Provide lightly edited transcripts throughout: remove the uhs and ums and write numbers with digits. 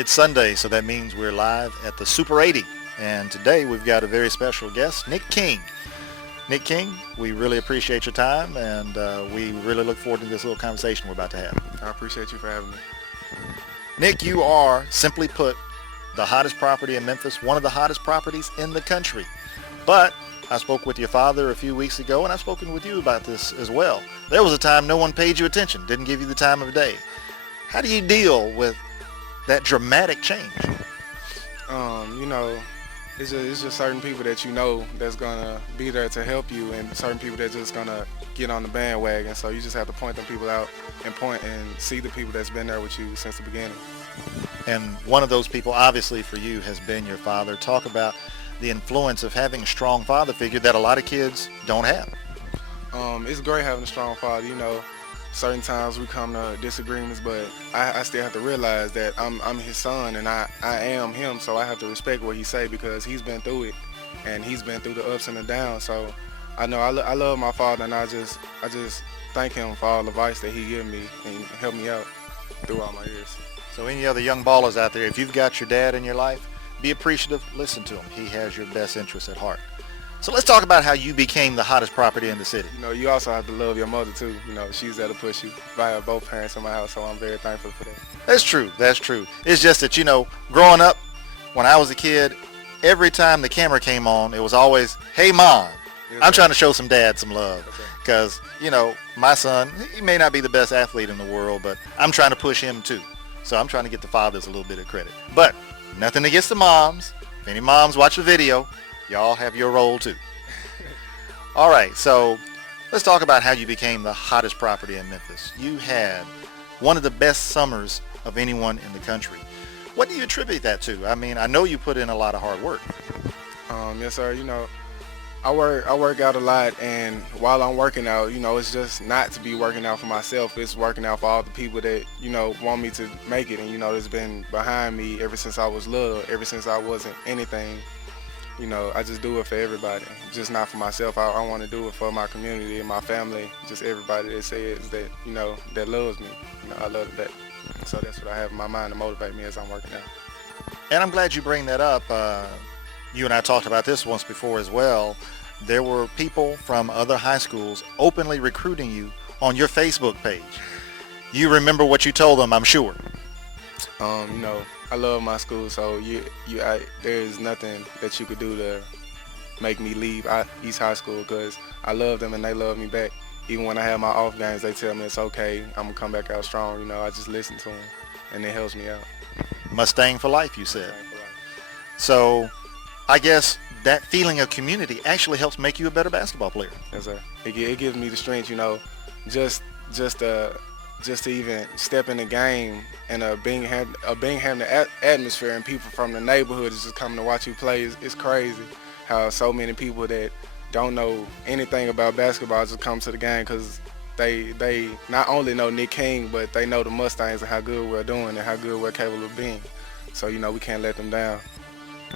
It's Sunday, so that means we're live at the Super 80. And today we've got a very special guest, Nick King. Nick King, we really appreciate your time, and we really look forward to this little conversation we're about to have. I appreciate you for having me. Nick, you are, simply put, the hottest property in Memphis, one of the hottest properties in the country. But I spoke with your father a few weeks ago, and I've spoken with you about this as well. There was a time no one paid you attention, didn't give you the time of day. How do you deal with that dramatic change? It's just certain people that you know that's gonna be there to help you, and certain people that's just gonna get on the bandwagon. So you just have to point them people out and see the people that's been there with you since the beginning. And one of those people, obviously for you, has been your father. Talk about the influence of having a strong father figure that a lot of kids don't have. It's great having a strong father. Certain times we come to disagreements, but I still have to realize that I'm his son and I am him, so I have to respect what he say because he's been through it and he's been through the ups and the downs. So I know I love my father, and I just thank him for all the advice that he gave me and helped me out through all my years. So any other young ballers out there, if you've got your dad in your life, be appreciative, listen to him. He has your best interests at heart. So let's talk about how you became the hottest property in the city. You also have to love your mother too. She's there to push you. I have both parents in my house, so I'm very thankful for that. That's true. It's just that, growing up, when I was a kid, every time the camera came on, it was always, hey, Mom. Yes, I'm trying to show some dad some love. Because, my son, he may not be the best athlete in the world, but I'm trying to push him too. So I'm trying to get the fathers a little bit of credit. But nothing against the moms. If any moms watch the video, y'all have your role too. All right, so let's talk about how you became the hottest property in Memphis. You had one of the best summers of anyone in the country. What do you attribute that to? I mean, I know you put in a lot of hard work. Yes, sir. I work out a lot, and while I'm working out, it's just not to be working out for myself. It's working out for all the people that, want me to make it, and, that's been behind me ever since I was little, ever since I wasn't anything. I just do it for everybody, just not for myself. I want to do it for my community and my family, just everybody that says that, that loves me. I love that. So that's what I have in my mind to motivate me as I'm working out. And I'm glad you bring that up. You and I talked about this once before as well. There were people from other high schools openly recruiting you on your Facebook page. You remember what you told them, I'm sure. I love my school, so there is nothing that you could do to make me leave East High School, because I love them and they love me back. Even when I have my off games, they tell me it's okay, I'm going to come back out strong. I just listen to them, and it helps me out. Mustang for life, you said. So I guess that feeling of community actually helps make you a better basketball player. Yes, sir. It gives me the strength, just to even step in the game, and being having the atmosphere, and people from the neighborhood is just coming to watch you play. It's crazy how so many people that don't know anything about basketball just come to the game because they not only know Nick King, but they know the Mustangs and how good we're doing and how good we're capable of being. So we can't let them down,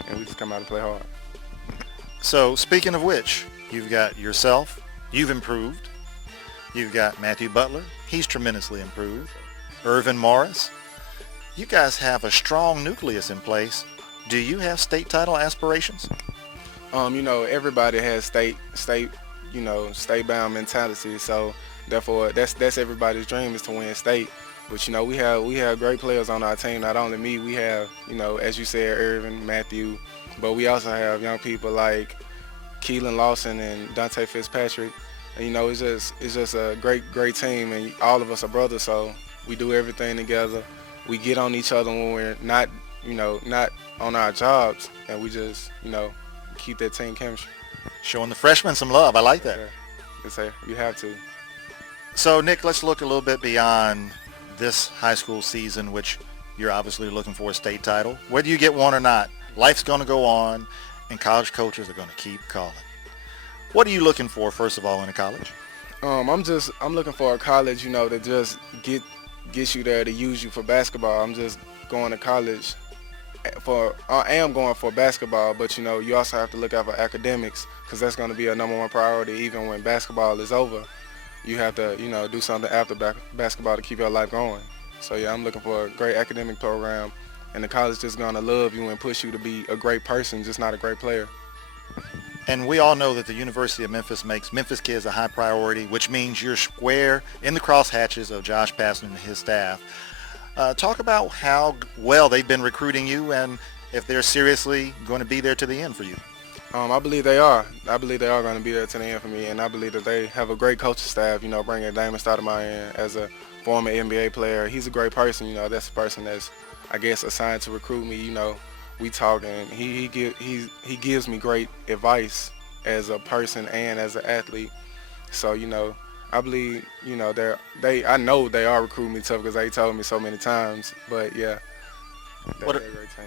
and we just come out and play hard. So speaking of which, you've got yourself, you've improved. You've got Matthew Butler, he's tremendously improved. Irvin Morris. You guys have a strong nucleus in place. Do you have state title aspirations? Everybody has state-bound mentality. So therefore, that's everybody's dream, is to win state. But we have great players on our team. Not only me, we have as you said, Irvin, Matthew, but we also have young people like Keelan Lawson and Dante Fitzpatrick. And, it's just a great team, and all of us are brothers, so we do everything together. We get on each other when we're not on our jobs, and we just, keep that team chemistry. Showing the freshmen some love. I like that. Yes, sir. You have to. So, Nick, let's look a little bit beyond this high school season, which you're obviously looking for a state title. Whether you get one or not, life's going to go on, and college coaches are going to keep calling. What are you looking for, first of all, in a college? I'm looking for a college, that just gets you there to use you for basketball. I'm just going to college I am going for basketball, but you also have to look out for academics, because that's going to be a number one priority. Even when basketball is over, you have to do something after basketball to keep your life going. So yeah, I'm looking for a great academic program and the college just gonna love you and push you to be a great person, just not a great player. And we all know that the University of Memphis makes Memphis kids a high priority, which means you're square in the crosshatches of Josh Pastner and his staff. Talk about how well they've been recruiting you and if they're seriously going to be there to the end for you. I believe they are. I believe they are going to be there to the end for me, and I believe that they have a great coaching staff. You know, bringing Damon Stoudemire in as a former NBA player. He's a great person. You know, that's the person that's, I guess, assigned to recruit me. You know, we talk, and he gives me great advice as a person and as an athlete. So, you know, I believe, you know, I know they are recruiting me tough because they told me so many times. But yeah, they're a great team.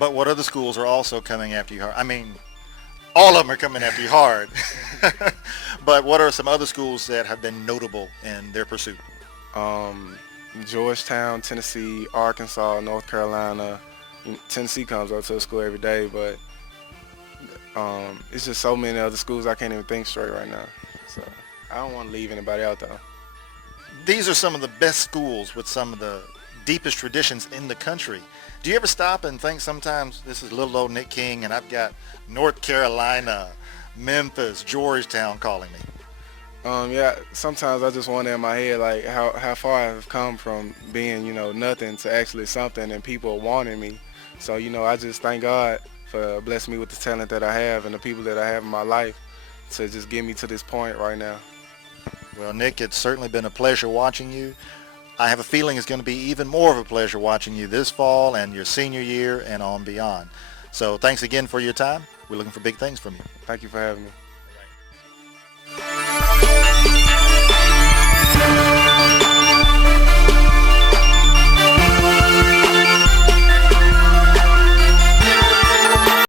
But what other schools are also coming after you hard? I mean, all of them are coming after you hard. But what are some other schools that have been notable in their pursuit? Georgetown, Tennessee, Arkansas, North Carolina. Tennessee comes up to the school every day, but it's just so many other schools I can't even think straight right now. So I don't want to leave anybody out though. These are some of the best schools with some of the deepest traditions in the country. Do you ever stop and think sometimes this is little old Nick King and I've got North Carolina, Memphis, Georgetown calling me? Yeah, sometimes I just wonder in my head like how far I've come from being, you know, nothing to actually something and people wanting me. So, you know, I just thank God for blessing me with the talent that I have and the people that I have in my life to just get me to this point right now. Well, Nick, it's certainly been a pleasure watching you. I have a feeling it's going to be even more of a pleasure watching you this fall and your senior year and on beyond. So thanks again for your time. We're looking for big things from you. Thank you for having me.